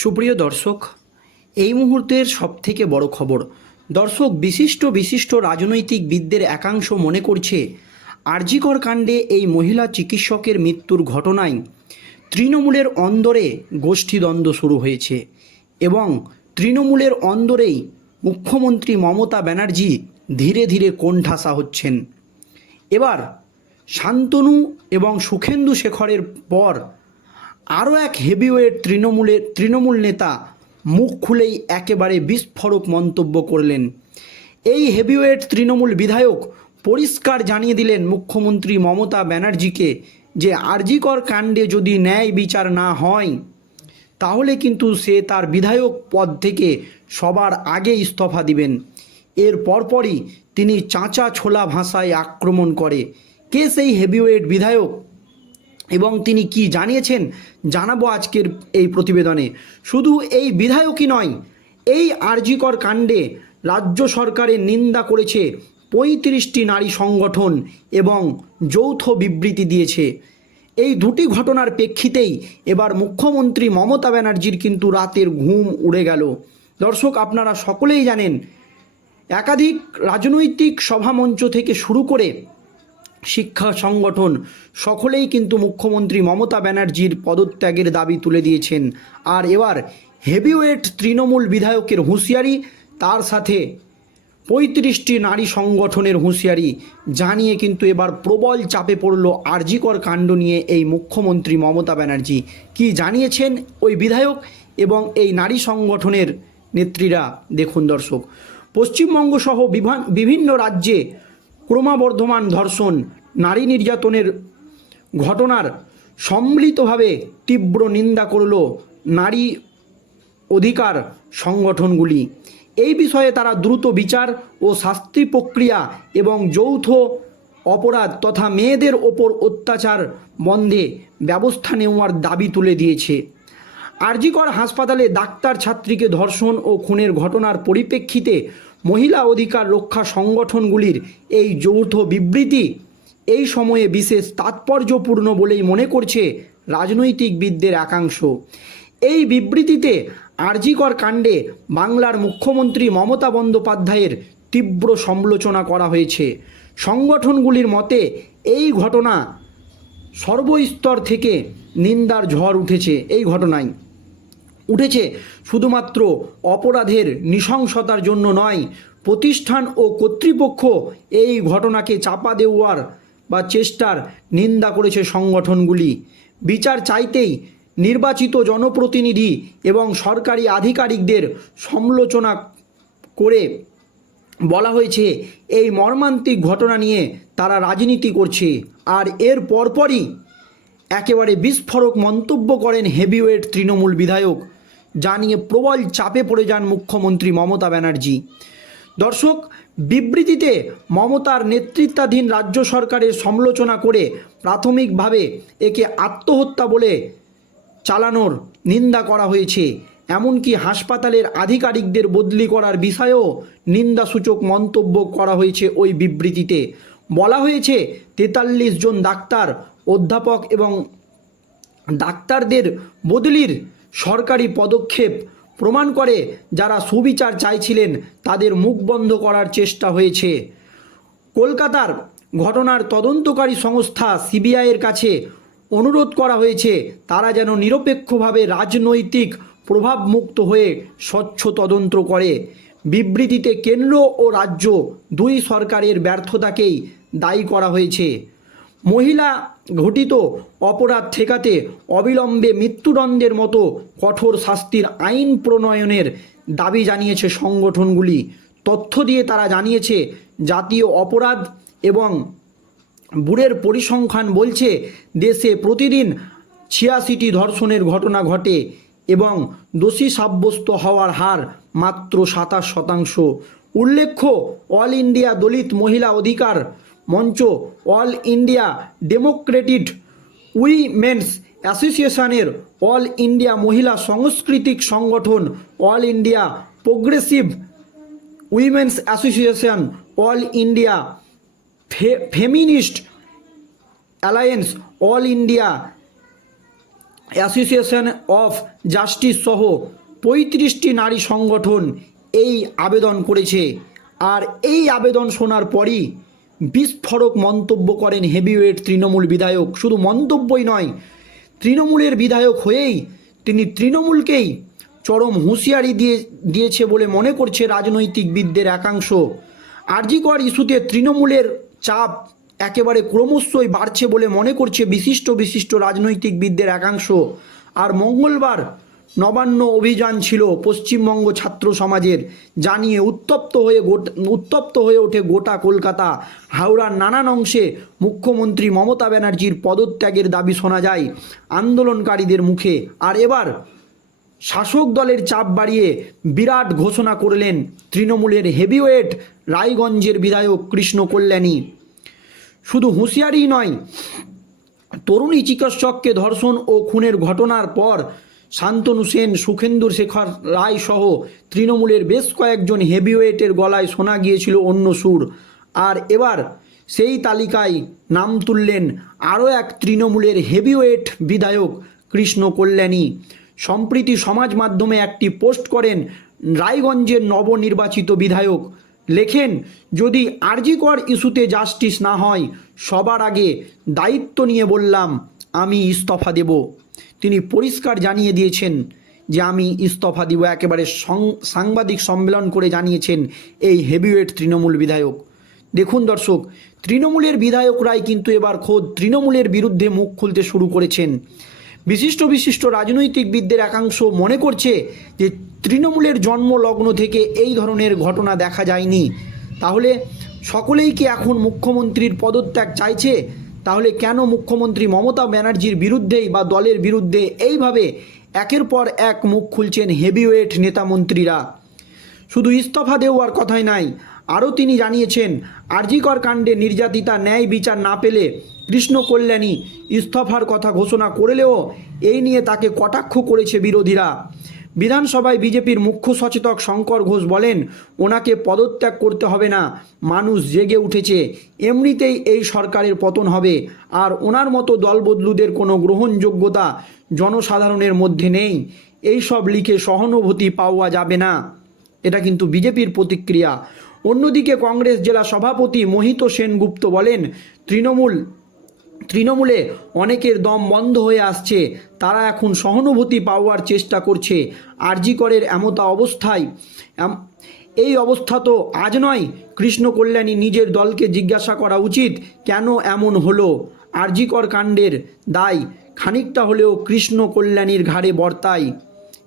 সুপ্রিয় দর্শক, এই মুহূর্তের সবথেকে বড় খবর, দর্শক বিশিষ্ট বিশিষ্ট রাজনৈতিকবিদদের একাংশ মনে করছে, আরজিকর কাণ্ডে এই মহিলা চিকিৎসকের মৃত্যুর ঘটনায় তৃণমূলের অন্দরে গোষ্ঠীদ্বন্দ্ব শুরু হয়েছে এবং তৃণমূলের অন্দরেই মুখ্যমন্ত্রী মমতা ব্যানার্জি ধীরে ধীরে কোণঠাসা হচ্ছেন। এবার শান্তনু এবং সুখেন্দু শেখরের পর আরও এক হেভিওয়েট তৃণমূলের তৃণমূল নেতা মুখ খুলেই একেবারে বিস্ফোরক মন্তব্য করলেন। এই হেভিওয়েট তৃণমূল বিধায়ক পরিষ্কার জানিয়ে দিলেন মুখ্যমন্ত্রী মমতা ব্যানার্জিকে যে আরজিকর কাণ্ডে যদি ন্যায় বিচার না হয়, তাহলে কিন্তু সে তার বিধায়ক পদ থেকে সবার আগে ইস্তফা দিবেন। এর পরপরই তিনি চাঁচা ছোলা ভাষায় আক্রমণ করে। কে সেই হেভিওয়েট বিধায়ক? এবং তিনি কি জানিয়েছেন জানাব আজকের এই প্রতিবেদনে। শুধু এই বিধায়কই নয়, এই আরজিকর কাণ্ডে রাজ্য সরকারের নিন্দা করেছে পঁয়ত্রিশটি নারী সংগঠন এবং যৌথ বিবৃতি দিয়েছে। এই দুটি ঘটনার প্রেক্ষিতেই এবার মুখ্যমন্ত্রী মমতা ব্যানার্জির কিন্তু রাতের ঘুম উড়ে গেল। দর্শক, আপনারা সকলেই জানেন, একাধিক রাজনৈতিক সভামঞ্চ থেকে শুরু করে শিক্ষা সংগঠন। সকলেই কিন্তু মুখ্যমন্ত্রী মমতা ব্যানার্জির পদত্যাগের দাবি তুলে দিয়েছেন। আর এবার হেভিওয়েট তৃণমূল বিধায়কের হুঁশিয়ারি, তার সাথে পঁয়ত্রিশটি নারী সংগঠনের হুঁশিয়ারি জানিয়ে কিন্তু এবার প্রবল চাপে পড়ল আরজিকর কাণ্ড নিয়ে এই মুখ্যমন্ত্রী মমতা ব্যানার্জি। কি জানিয়েছেন ওই বিধায়ক এবং এই নারী সংগঠনের নেত্রীরা? দেখুন দর্শক, পশ্চিমবঙ্গ সহ বিভা- বিভিন্ন রাজ্যে ক্রমবর্ধমান ধর্ষণ, নারী নির্যাতনের ঘটনার সম্মিলিতভাবে তীব্র নিন্দা করল নারী অধিকার সংগঠনগুলি। এই বিষয়ে তারা দ্রুত বিচার ও শাস্তি প্রক্রিয়া এবং যৌথ অপরাধ তথা মেয়েদের ওপর অত্যাচার বন্ধে ব্যবস্থা নেওয়ার দাবি তুলে দিয়েছে। আরজিকর হাসপাতালে ডাক্তার ছাত্রীকে ধর্ষণ ও খুনের ঘটনার পরিপ্রেক্ষিতে মহিলা অধিকার রক্ষা সংগঠনগুলির এই যৌথ বিবৃতি এই সময়ে বিশেষ তাৎপর্যপূর্ণ বলেই মনে করছে রাজনৈতিকবিদদের একাংশ। এই বিবৃতিতে আরজিকর কাণ্ডে বাংলার মুখ্যমন্ত্রী মমতা বন্দ্যোপাধ্যায়ের তীব্র সমালোচনা করা হয়েছে। সংগঠনগুলির মতে এই ঘটনা সর্বস্তর থেকে নিন্দার ঝড় উঠেছে এই ঘটনায়। উঠেছে। শুধুমাত্র অপরাধের নৃশংসতার জন্য নয়, প্রতিষ্ঠান ও কর্তৃপক্ষ এই ঘটনাকে চাপা দেওয়ার বা চেষ্টার নিন্দা করেছে সংগঠনগুলি। বিচার চাইতেই নির্বাচিত জনপ্রতিনিধি এবং সরকারি আধিকারিকদের সমালোচনা করে বলা হয়েছে, এই মর্মান্তিক ঘটনা নিয়ে তারা রাজনীতি করছে। আর এর পরপরই একেবারে বিস্ফোরক মন্তব্য করেন হেভিওয়েট তৃণমূল বিধায়ক যা নিয়ে প্রবল চাপে পড়ে যান মুখ্যমন্ত্রী মমতা ব্যানার্জি। দর্শক, বিবৃতিতে মমতার নেতৃত্বাধীন রাজ্য সরকারের সমালোচনা করে প্রাথমিকভাবে একে আত্মহত্যা বলে চালানোর নিন্দা করা হয়েছে। এমনকি হাসপাতালের আধিকারিকদের বদলি করার বিষয়েও নিন্দাসূচক মন্তব্য করা হয়েছে ওই বিবৃতিতে। বলা হয়েছে, তেতাল্লিশ জন ডাক্তার, অধ্যাপক এবং ডাক্তারদের বদলির সরকারি পদক্ষেপ প্রমাণ করে যারা সুবিচার চাইছিলেন তাদের মুখ বন্ধ করার চেষ্টা হয়েছে। কলকাতার ঘটনার তদন্তকারী সংস্থা সিবিআইয়ের কাছে অনুরোধ করা হয়েছে, তারা যেন নিরপেক্ষভাবে রাজনৈতিক প্রভাবমুক্ত হয়ে স্বচ্ছ তদন্ত করে। বিবৃতিতে কেন্দ্র ও রাজ্য দুই সরকারের ব্যর্থতাকেই দায়ী করা হয়েছে। মহিলা ঘটিত অপরাধ ঠেকাতে অবিলম্বে মৃত্যুদণ্ডের মতো কঠোর শাস্তির আইন প্রণয়নের দাবি জানিয়েছে সংগঠনগুলি। তথ্য দিয়ে তারা জানিয়েছে, জাতীয় অপরাধ এবং বুড়ের পরিসংখ্যান বলছে, দেশে প্রতিদিন ছিয়াশিটি ধর্ষণের ঘটনা ঘটে এবং দোষী সাব্যস্ত হওয়ার হার মাত্র সাতাশ শতাংশ। উল্লেখ্য, all India Dalit Mahila Adhikar Manch All India Democratic Women's অ্যাসোসিয়েশনের All India Mahila Sanskritik Sangathan All India Progressive Women's Association All India Feminist Alliance All India Association of Justice সহ পঁয়ত্রিশটি নারী সংগঠন এই আবেদন করেছে। আর এই আবেদন শোনার পরই বিস্ফোরক মন্তব্য করেন হেভিওয়েট তৃণমূল বিধায়ক। শুধু মন্তব্যই নয়, তৃণমূলের বিধায়ক হয়েই তিনি তৃণমূলকেই চরম হুঁশিয়ারি দিয়ে, দিয়েছে বলে মনে করছে রাজনৈতিকবিদদের একাংশ। আরজিকর ইস্যুতে তৃণমূলের চাপ একেবারে ক্রমশই বাড়ছে বলে মনে করছে বিশিষ্ট বিশিষ্ট রাজনৈতিকবিদদের একাংশ। আর মঙ্গলবার নবান্ন অভিযান ছিল পশ্চিমবঙ্গ ছাত্র সমাজের, জানিয়ে উত্তপ্ত হয়ে উত্তপ্ত হয়ে ওঠে গোটা কলকাতা। হাওড়ার নানান অংশে মুখ্যমন্ত্রী মমতা ব্যানার্জির পদত্যাগের দাবি শোনা যায় আন্দোলনকারীদের মুখে। আর এবার শাসক দলের চাপ বাড়িয়ে বিরাট ঘোষণা করলেন তৃণমূলের হেভিওয়েট রায়গঞ্জের বিধায়ক কৃষ্ণ কল্যাণী। শুধু হুঁশিয়ারি নয়, তরুণী চিকিৎসককে ধর্ষণ ও খুনের ঘটনার পর শান্তনু সেন সুখেন্দু শেখর রায় সহ তৃণমূলের বেশ কয়েকজন হেভিওয়েটের গলায় শোনা গিয়েছিল অন্য সুর। আর এবার সেই তালিকায় নাম তুললেন আরও এক তৃণমূলের হেভিওয়েট বিধায়ক কৃষ্ণ কল্যাণী সম্প্রীতি সমাজ মাধ্যমে একটি পোস্ট করেন রায়গঞ্জের নবনির্বাচিত বিধায়ক। লেখেন, যদি আরজিকর ইস্যুতে জাস্টিস না হয়, সবার আগে দায়িত্ব নিয়ে বললাম, আমি ইস্তফা দেব। তিনি পরিষ্কার জানিয়ে দিয়েছেন যে আমি ইস্তফা দিব, একেবারে সাংবাদিক সম্মেলন করে জানিয়েছেন এই হেভিওয়েট তৃণমূল বিধায়ক। দেখুন দর্শক, তৃণমূলের বিধায়করাই কিন্তু এবার খোদ তৃণমূলের বিরুদ্ধে মুখ খুলতে শুরু করেছেন। বিশিষ্ট বিশিষ্ট রাজনৈতিকবিদদের একাংশ মনে করছে যে তৃণমূলের জন্মলগ্ন থেকে এই ধরনের ঘটনা দেখা যায়নি। তাহলে সকলেই কি এখন মুখ্যমন্ত্রীর পদত্যাগ চাইছে? তাহলে কেন মুখ্যমন্ত্রী মমতা ব্যানার্জির বিরুদ্ধেই বা দলের বিরুদ্ধে এইভাবে একের পর এক মুখ খুলছেন হেভিওয়েট নেতা মন্ত্রীরা? শুধু ইস্তফা দেওয়ার কথাই নাই, আরও তিনি জানিয়েছেন, আরজিকর কাণ্ডে নির্যাতিতা, ন্যায় বিচার না পেলে কৃষ্ণ কল্যাণী ইস্তফার কথা ঘোষণা করলেও এই নিয়ে তাকে কটাক্ষ করেছে বিরোধীরা। বিধানসভায় বিজেপির মুখ্য সচেতক শঙ্কর ঘোষ বলেন, ওনাকে পদত্যাগ করতে হবে না, মানুষ জেগে উঠেছে, এমনিতেই এই সরকারের পতন হবে, আর ওনার মতো দলবদলুদের কোনো গ্রহণযোগ্যতা জনসাধারণের মধ্যে নেই এই সব লিখে সহানুভূতি পাওয়া যাবে না। এটা কিন্তু বিজেপির প্রতিক্রিয়া। অন্যদিকে কংগ্রেস জেলা সভাপতি মোহিত সেনগুপ্ত বলেন, তৃণমূল তৃণমূলে অনেকের দম বন্ধ হয়ে আসছে। তারা এখন সহানুভূতি পাওয়ার চেষ্টা করছে। আরজিকরের এমতা অবস্থায়। এই অবস্থা তো আজ নয়। কৃষ্ণ কল্যাণী নিজের দলকে জিজ্ঞাসা করা উচিত, কেন এমন হলো? আরজিকর কাণ্ডের দায় খানিকটা হলেও কৃষ্ণ কল্যাণীর ঘাড়ে বর্তায়।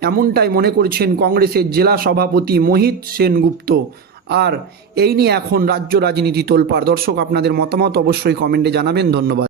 এমনটাই মনে করছেন কংগ্রেসের জেলা সভাপতি মোহিত সেনগুপ্ত। আর এই নিয়ে এখন রাজ্য রাজনীতি তোলপার দর্শক, আপনাদের মতামত অবশ্যই কমেন্টে জানাবেন। ধন্যবাদ।